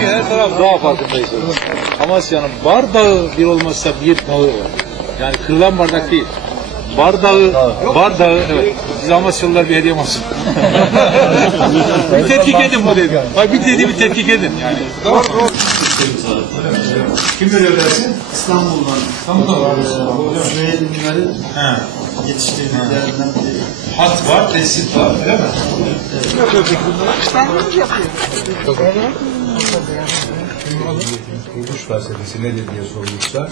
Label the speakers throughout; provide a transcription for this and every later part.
Speaker 1: Her taraf dağ farkındayız. Amasya'nın bardağı bir olmazsa bir dağı var. Yani kırılan bardak değil. Bardağı, bardağı, evet. Bize Amasyalılar bir hediye olsun. bir tetkik edin bu dedi. Bak bir dedi bir tetkik edin yani. Kim veriyor dersin?
Speaker 2: İstanbul'dan
Speaker 1: İstanbul'da
Speaker 2: Süreyya Ünlüler'in
Speaker 1: He.
Speaker 2: yetiştirdiklerinden biri.
Speaker 1: Hat var, resim var, öyle mi?
Speaker 3: kuruluş felsefesi nedir diye sorulursa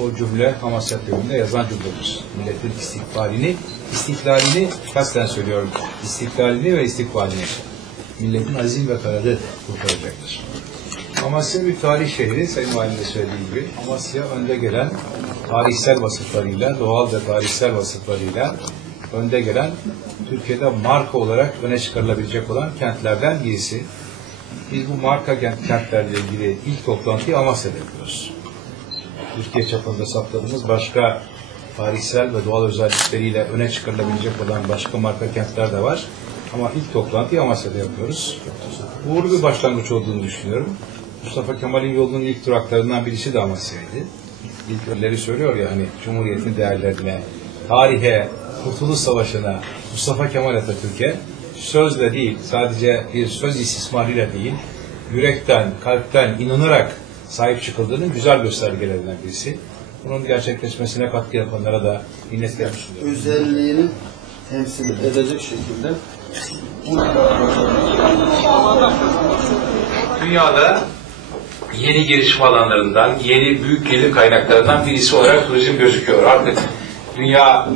Speaker 3: o cümle Hamasya Devri'nde yazan cümledir. Milletin istikbalini, istiklalini kasten söylüyorum. İstiklalini ve istikbalini. Milletin azim ve kararı kurtaracaktır. Amasya bir tarih şehri, Sayın Valim de söylediği gibi. Amasya önde gelen tarihsel vasıflarıyla, doğal ve tarihsel vasıflarıyla önde gelen Türkiye'de marka olarak öne çıkarılabilecek olan kentlerden birisi. Biz bu marka kent- kentlerle ilgili ilk toplantıyı Amasya'da yapıyoruz. Türkiye çapında saptadığımız başka tarihsel ve doğal özellikleriyle öne çıkarılabilecek olan başka marka kentler de var. Ama ilk toplantıyı Amasya'da yapıyoruz. Uğurlu bir başlangıç olduğunu düşünüyorum. Mustafa Kemal'in yolunun ilk duraklarından birisi de Amasya'ydı. İlk önleri söylüyor ya hani Cumhuriyet'in değerlerine, tarihe, Kurtuluş Savaşı'na, Mustafa Kemal Atatürk'e sözle değil, sadece bir söz istismarıyla değil, yürekten, kalpten, inanarak sahip çıkıldığının güzel göstergelerinden birisi. Bunun gerçekleşmesine katkı yapanlara da minnetler sunuyorum.
Speaker 2: Özelliğini temsil edecek şekilde
Speaker 4: dünyada yeni gelişme alanlarından, yeni büyük gelir kaynaklarından birisi olarak turizm gözüküyor. Artık dünya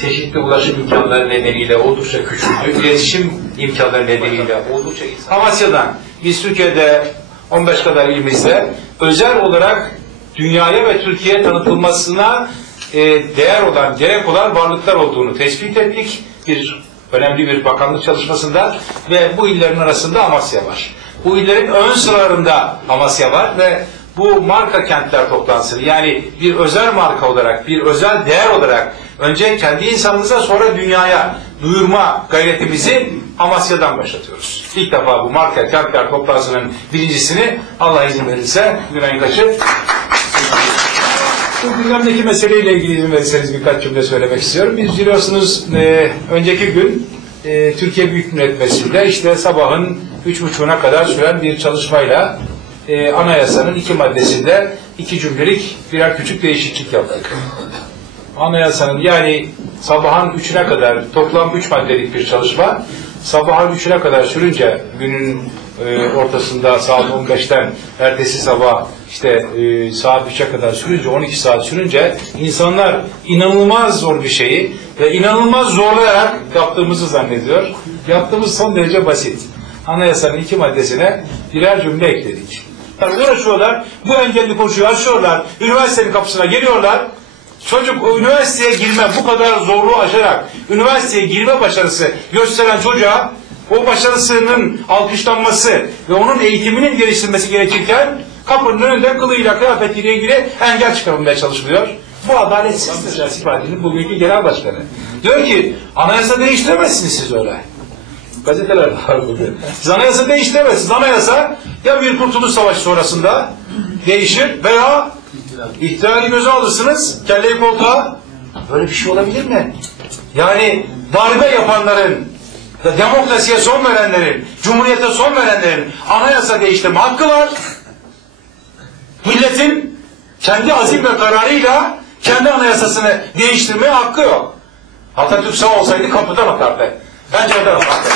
Speaker 4: çeşitli ulaşım imkanları nedeniyle oldukça küçüldü. İletişim imkanları nedeniyle oldukça Amasya'dan biz Türkiye'de 15 kadar ilimizde özel olarak dünyaya ve Türkiye'ye tanıtılmasına e, değer olan, gerek olan varlıklar olduğunu tespit ettik. Bir önemli bir bakanlık çalışmasında ve bu illerin arasında Amasya var. Bu illerin ön sıralarında Amasya var ve bu marka kentler toplantısı yani bir özel marka olarak, bir özel değer olarak önce kendi insanımıza sonra dünyaya duyurma gayretimizi Amasya'dan başlatıyoruz. İlk defa bu marka kentler toplantısının birincisini Allah izin verirse Günay'ın kaçı bu gündemdeki meseleyle ilgili izin verirseniz birkaç cümle söylemek istiyorum. Biz biliyorsunuz e, önceki gün e, Türkiye Büyük Millet Meclisi'nde işte sabahın üç buçuğuna kadar süren bir çalışmayla e, anayasanın iki maddesinde iki cümlelik birer küçük değişiklik yaptık. Anayasanın yani sabahın üçüne kadar toplam üç maddelik bir çalışma sabahın üçüne kadar sürünce günün e, ortasında saat 15'ten ertesi sabah işte e, saat 3'e kadar sürünce 12 saat sürünce insanlar inanılmaz zor bir şeyi ve inanılmaz zorlayarak yaptığımızı zannediyor. Yaptığımız son derece basit. Anayasanın iki maddesine birer cümle ekledik. Uğraşıyorlar, bu engelli koşuyu aşıyorlar, üniversitenin kapısına geliyorlar, Çocuk o üniversiteye girme bu kadar zorluğu aşarak üniversiteye girme başarısı gösteren çocuğa o başarısının alkışlanması ve onun eğitiminin geliştirilmesi gerekirken kapının önünden kılığıyla kıyafetiyle ilgili engel çıkarılmaya çalışılıyor. Bu adaletsizdir Siyasi Parti'nin bugünkü genel başkanı. Diyor ki anayasa değiştiremezsiniz siz öyle. Gazeteler var bugün. Siz anayasa değiştiremezsiniz. Anayasa ya bir kurtuluş savaşı sonrasında değişir veya ihtilali göze alırsınız, kelleyi koltuğa. Böyle bir şey olabilir mi? Yani darbe yapanların, demokrasiye son verenlerin, cumhuriyete son verenlerin anayasa değiştirme hakkı var. Milletin kendi azim ve kararıyla kendi anayasasını değiştirmeye hakkı yok. Atatürk sağ olsaydı kapıdan atardı. Pencereden atardı.